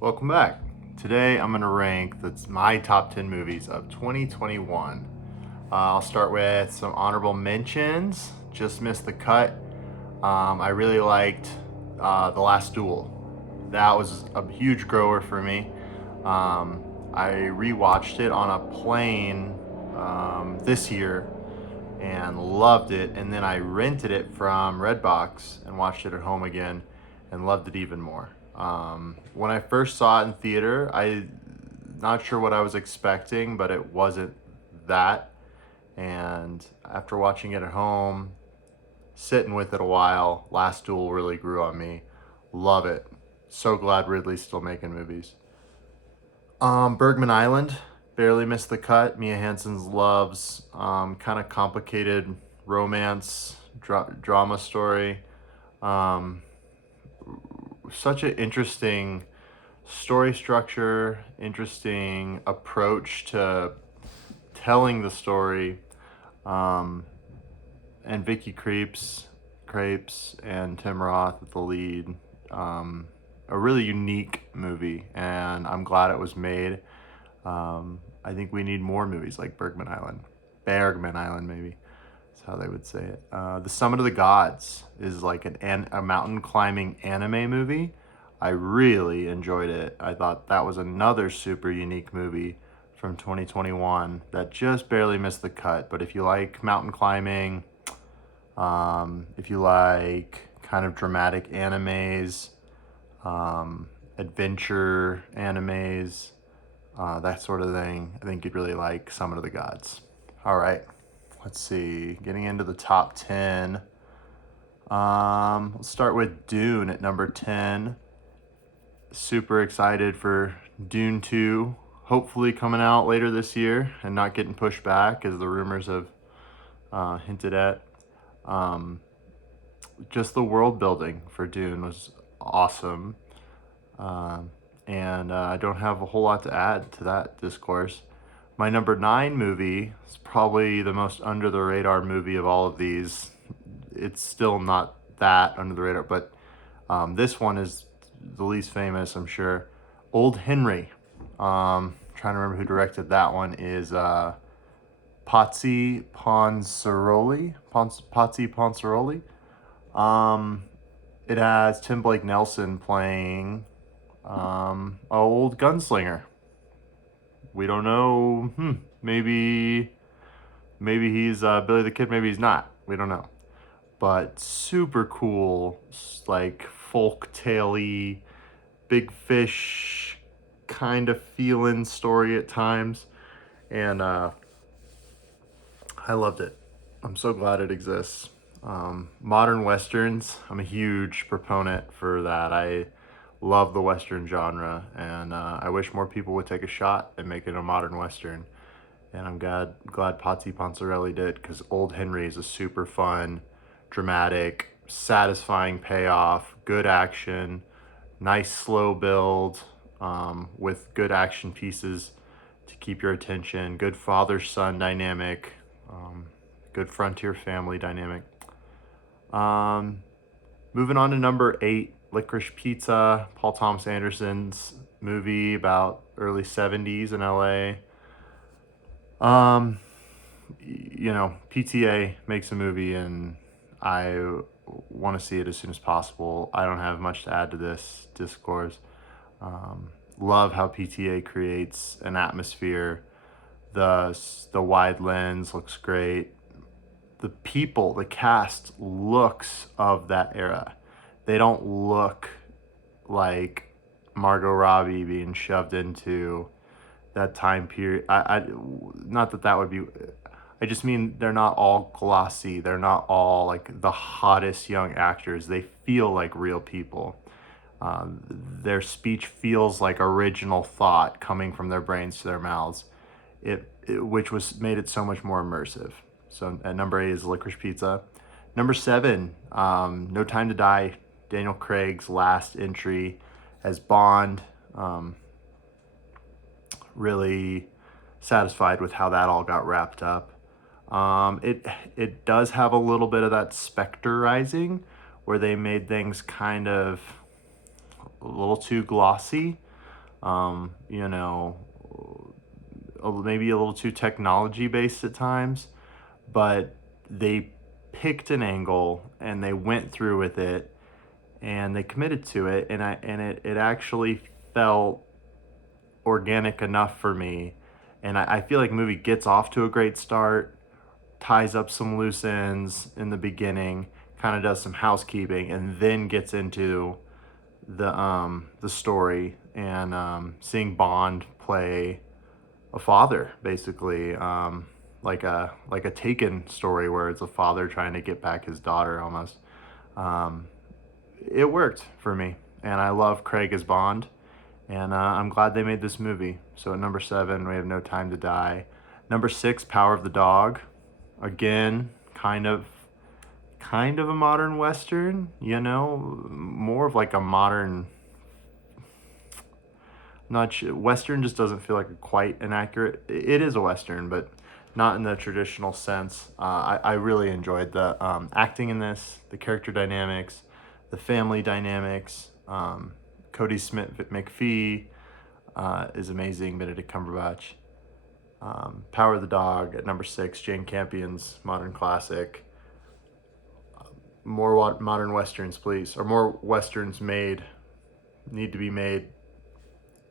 Welcome back. Today I'm going to rank my top 10 movies of 2021. I'll start with some honorable mentions. Just missed the cut. I really liked The Last Duel. That was a huge grower for me. I rewatched it on a plane this year and loved it. And then I rented it from Redbox and watched it at home again and loved it even more. When I first saw it in theater, I not sure what I was expecting, but it wasn't that. And after watching it at home, sitting with it a while, Last Duel really grew on me. Love it. So glad Ridley's still making movies. Bergman Island, barely missed the cut. Mia Hansen's loves kind of complicated romance drama story. Um, Such an interesting story structure, interesting approach to telling the story. Um, and Vicky Crepes and Tim Roth with the lead. A really unique movie, and I'm glad it was made. I think we need more movies like Bergman Island, maybe. That's how they would say it. The Summit of the Gods is like a mountain climbing anime movie. I really enjoyed it. I thought that was another super unique movie from 2021 that just barely missed the cut. But if you like mountain climbing, if you like kind of dramatic animes, adventure animes, that sort of thing, I think you'd really like Summit of the Gods. All right, let's see. Getting into the top 10. Let's start with Dune at number 10. Super excited for Dune 2, hopefully coming out later this year and not getting pushed back as the rumors have hinted at. Just the world building for Dune was awesome. And I don't have a whole lot to add to that discourse. My number 9 movie is probably the most under the radar movie of all of these. It's still not that under the radar, but this one is the least famous, I'm sure. Old Henry. Trying to remember who directed that one is Pazzi Ponsaroli. Pazzi Ponsaroli. It has Tim Blake Nelson playing an old gunslinger. We don't know. Maybe he's Billy the Kid. Maybe he's not. We don't know. But super cool, like folk tale-y, big fish kind of feeling story at times, and I loved it. I'm so glad it exists. Modern westerns, I'm a huge proponent for that. I love the western genre, and I wish more people would take a shot at making a modern western. And I'm glad Pazzi Ponsarelli did, because Old Henry is a super fun, dramatic, satisfying payoff, good action, nice slow build with good action pieces to keep your attention, good father-son dynamic, good frontier family dynamic. Moving on to number 8, Licorice Pizza, Paul Thomas Anderson's movie about early 70s in LA. PTA makes a movie and I want to see it as soon as possible. I don't have much to add to this discourse. Love how PTA creates an atmosphere. The wide lens looks great. The cast looks of that era. They don't look like Margot Robbie being shoved into that time period. Not that would be. I just mean they're not all glossy. They're not all like the hottest young actors. They feel like real people. Their speech feels like original thought coming from their brains to their mouths. Which was made it so much more immersive. So at number 8 is Licorice Pizza. Number 7, No Time to Die. Daniel Craig's last entry as Bond. Really satisfied with how that all got wrapped up. It does have a little bit of that Spectre-izing, where they made things kind of a little too glossy. You know, maybe a little too technology based at times, but they picked an angle and they went through with it and they committed to it, and it actually felt organic enough for me. And I feel like the movie gets off to a great start, ties up some loose ends in the beginning, kind of does some housekeeping, and then gets into the story, and seeing Bond play a father, basically, like a Taken story where it's a father trying to get back his daughter almost. Um, it worked for me, and I love Craig as Bond, and I'm glad they made this movie. So at number 7, we have No Time to Die. Number 6, Power of the Dog. Again, kind of a modern western, you know, more of like a modern. Not sure, western just doesn't feel like quite an accurate. It is a western, but not in the traditional sense. I really enjoyed the acting in this, the character dynamics, the family dynamics. Cody Smith McPhee is amazing. Benedict Cumberbatch. Power of the Dog at number 6. Jane Campion's modern classic. More modern westerns, please, or more westerns need to be made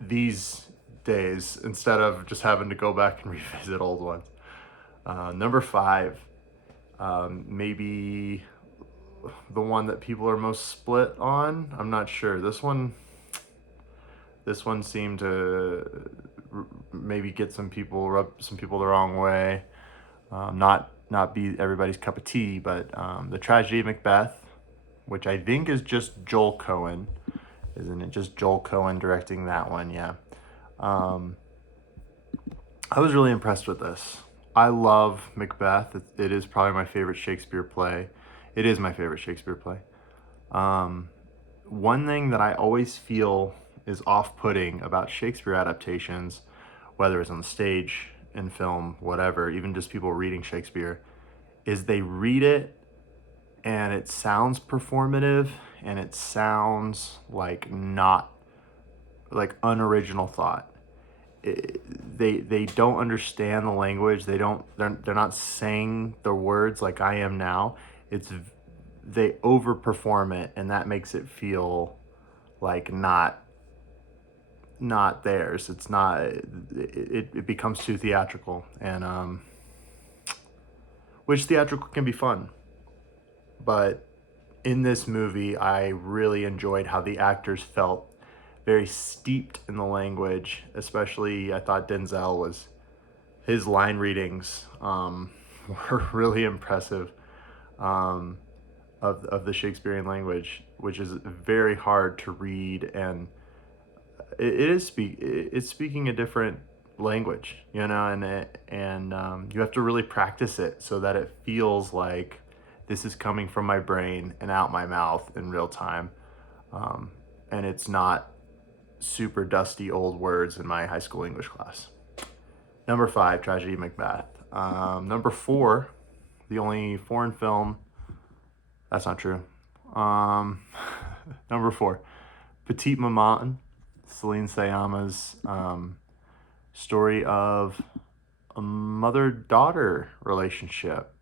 these days instead of just having to go back and revisit old ones. Number 5, maybe the one that people are most split on. I'm not sure. This one seemed to maybe get rub some people the wrong way. Not be everybody's cup of tea, but The Tragedy of Macbeth, which I think is just Joel Cohen. Isn't it just Joel Cohen directing that one? Yeah. I was really impressed with this. I love Macbeth. It is probably my favorite Shakespeare play. It is my favorite Shakespeare play. One thing that I always feel is off-putting about Shakespeare adaptations, whether it's on the stage, in film, whatever, even just people reading Shakespeare, is they read it and it sounds performative and it sounds like not like unoriginal thought. They don't understand the language. They're not saying the words like I am now. It's they overperform it, and that makes it feel like not theirs. It's not. It becomes too theatrical, and which theatrical can be fun, but in this movie, I really enjoyed how the actors felt very steeped in the language. Especially, I thought his line readings were really impressive, um, of the Shakespearean language, which is very hard to read, and it's speaking a different language, you know, and you have to really practice it so that it feels like this is coming from my brain and out my mouth in real time, um, and it's not super dusty old words in my high school English class. Number 5, Tragedy of Macbeth. Number 4, the only foreign film. That's not true. Um, Number 4, Petite Maman, Celine Sciamma's story of a mother-daughter relationship,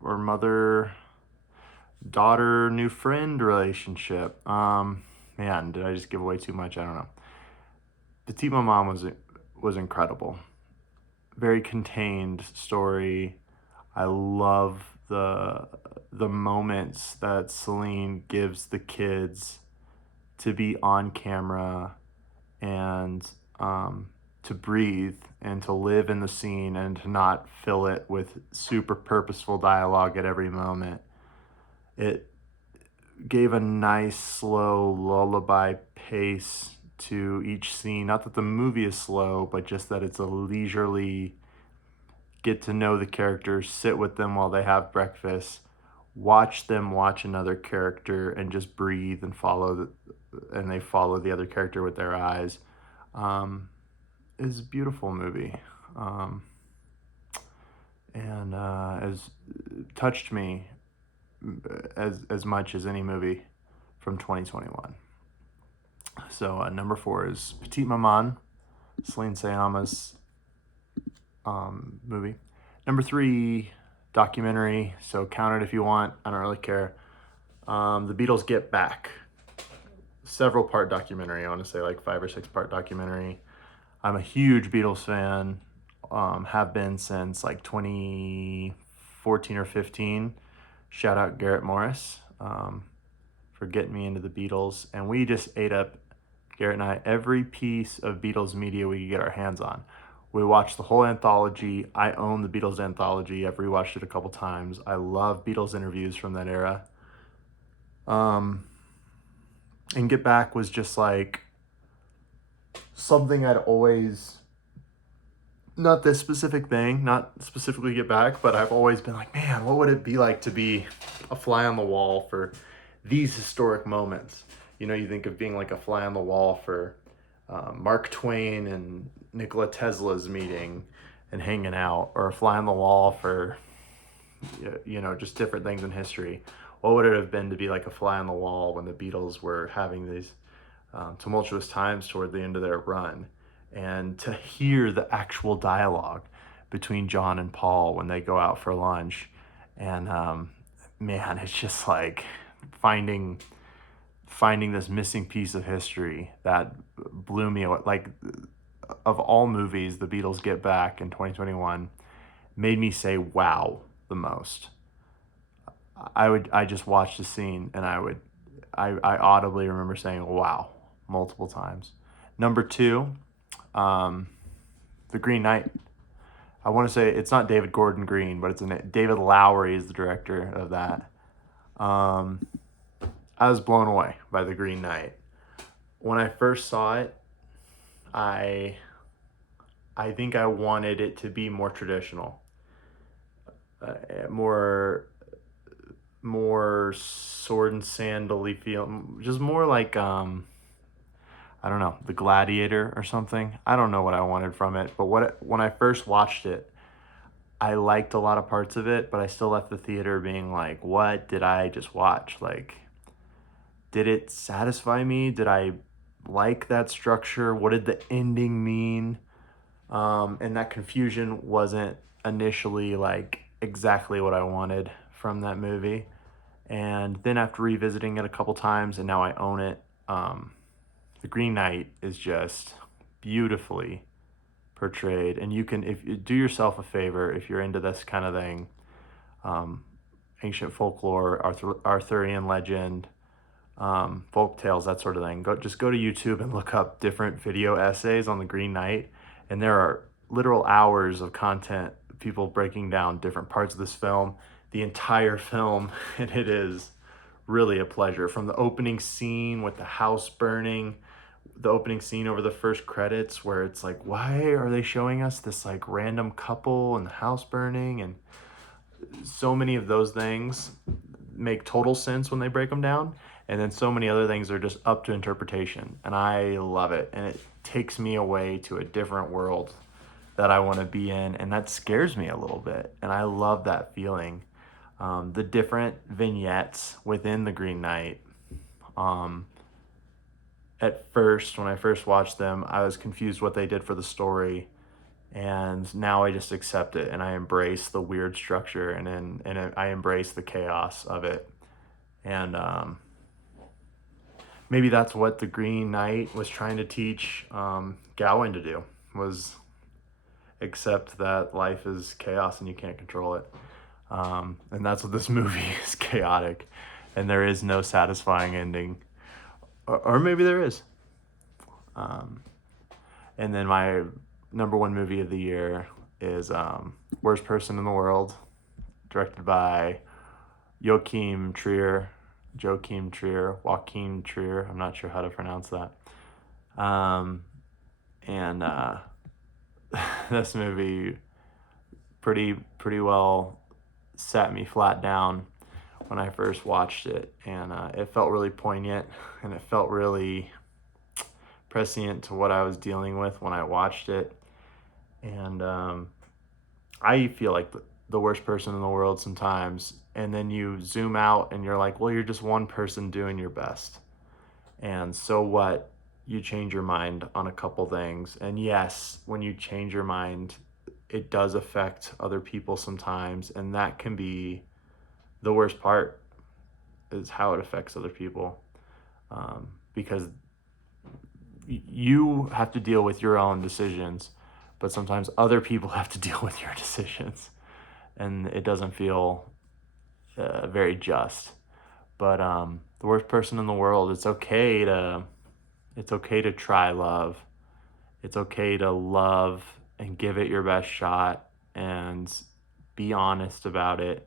or mother-daughter new friend relationship. Man, did I just give away too much? I don't know. Petite Maman was incredible. Very contained story. I love the moments that Celine gives the kids to be on camera and to breathe and to live in the scene and to not fill it with super purposeful dialogue at every moment. It gave a nice, slow, lullaby pace to each scene. Not that the movie is slow, but just that it's a leisurely get to know the characters, sit with them while they have breakfast, watch them watch another character, and just breathe and and they follow the other character with their eyes. Is a beautiful movie, and has touched me as much as any movie from 2021. So number 4 is Petite Maman, Celine Sciamma's movie. Number 3, documentary. So count it if you want. I don't really care. The Beatles Get Back. Several part documentary. I want to say like 5 or 6 part documentary. I'm a huge Beatles fan. Have been since like 2014 or 15. Shout out Garrett Morris for getting me into the Beatles. And we just ate up, Garrett and I, every piece of Beatles media we could get our hands on. We watched the whole anthology. I own the Beatles anthology. I've rewatched it a couple times. I love Beatles interviews from that era. And Get Back was just like something I'd always, not this specific thing, not specifically Get Back, but I've always been like, man, what would it be like to be a fly on the wall for these historic moments? You know, you think of being like a fly on the wall for Mark Twain and Nikola Tesla's meeting and hanging out, or a fly on the wall for, you know, just different things in history. What would it have been to be like a fly on the wall when the Beatles were having these tumultuous times toward the end of their run? And to hear the actual dialogue between John and Paul when they go out for lunch. And man, it's just like finding this missing piece of history that blew me away. Like, of all movies, The Beatles Get Back in 2021 made me say wow the most. I just watched the scene and I audibly remember saying wow multiple times. Number 2, The Green Knight. I want to say it's not David Gordon Green, but David Lowery is the director of that. I was blown away by The Green Knight. When I first saw it, I think I wanted it to be more traditional, more sword and sandal-y feel, just more like I don't know, The Gladiator or something. I don't know what I wanted from it, but when I first watched it, I liked a lot of parts of it, but I still left the theater being like, what did I just watch? Like, did it satisfy me? Did I like that structure? What did the ending mean? And that confusion wasn't initially like exactly what I wanted from that movie. And then after revisiting it a couple times and now I own it, The Green Knight is just beautifully portrayed. And you can, if you do yourself a favor, if you're into this kind of thing, ancient folklore, Arthurian legend, folk tales, that sort of thing, go to YouTube and look up different video essays on The Green Knight, and there are literal hours of content, people breaking down different parts of this film, the entire film, and it is really a pleasure. From the opening scene with the house burning, the opening scene over the first credits where it's like, why are they showing us this like random couple and the house burning? And so many of those things make total sense when they break them down, and then so many other things are just up to interpretation, and I love it, and it takes me away to a different world that I want to be in, and that scares me a little bit, and I love that feeling. The different vignettes within The Green Knight, at first, when I first watched them, I was confused what they did for the story, and now I just accept it and I embrace the weird structure, and I embrace the chaos of it. And maybe that's what The Green Knight was trying to teach Gawain to do, was accept that life is chaos and you can't control it. And that's what this movie is, chaotic, and there is no satisfying ending, or maybe there is. And then my number 1 movie of the year is Worst Person in the World, directed by Joachim Trier. I'm not sure how to pronounce that. And this movie pretty well sat me flat down when I first watched it, and it felt really poignant, and it felt really prescient to what I was dealing with when I watched it. And I feel like the worst person in the world sometimes, and then you zoom out and you're like, well, you're just one person doing your best, and so what you change your mind on a couple things. And yes, when you change your mind, it does affect other people sometimes, and that can be the worst part, is how it affects other people. Because you have to deal with your own decisions, but sometimes other people have to deal with your decisions, and it doesn't feel very just. But the worst person in the world, it's okay to try love. It's okay to love and give it your best shot and be honest about it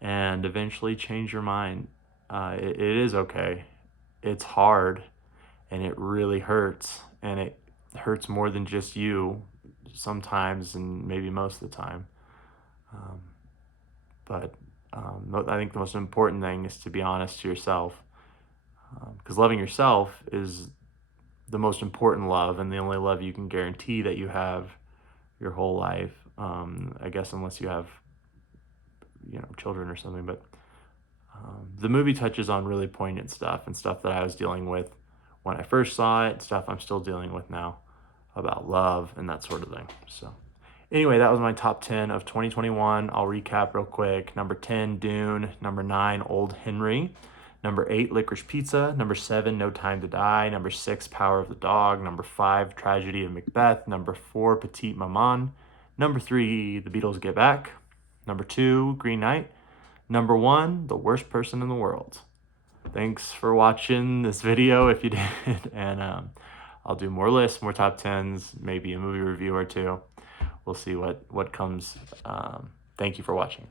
and eventually change your mind. It is okay. It's hard and it really hurts, and it hurts more than just you sometimes, and maybe most of the time. Um, but I think the most important thing is to be honest to yourself, because loving yourself is the most important love and the only love you can guarantee that you have your whole life. I guess unless you have, children or something. But the movie touches on really poignant stuff and stuff that I was dealing with when I first saw it, stuff I'm still dealing with now about love and that sort of thing. So anyway, that was my top 10 of 2021. I'll recap real quick. Number 10, Dune. Number 9, Old Henry. Number 8, Licorice Pizza. Number 7, No Time to Die. Number 6, Power of the Dog. Number 5, Tragedy of Macbeth. Number 4, Petite Maman. Number 3, The Beatles Get Back. Number 2, Green Knight. Number 1, The Worst Person in the World. Thanks for watching this video if you did, and I'll do more lists, more top 10s, maybe a movie review or two. We'll see what comes. Thank you for watching.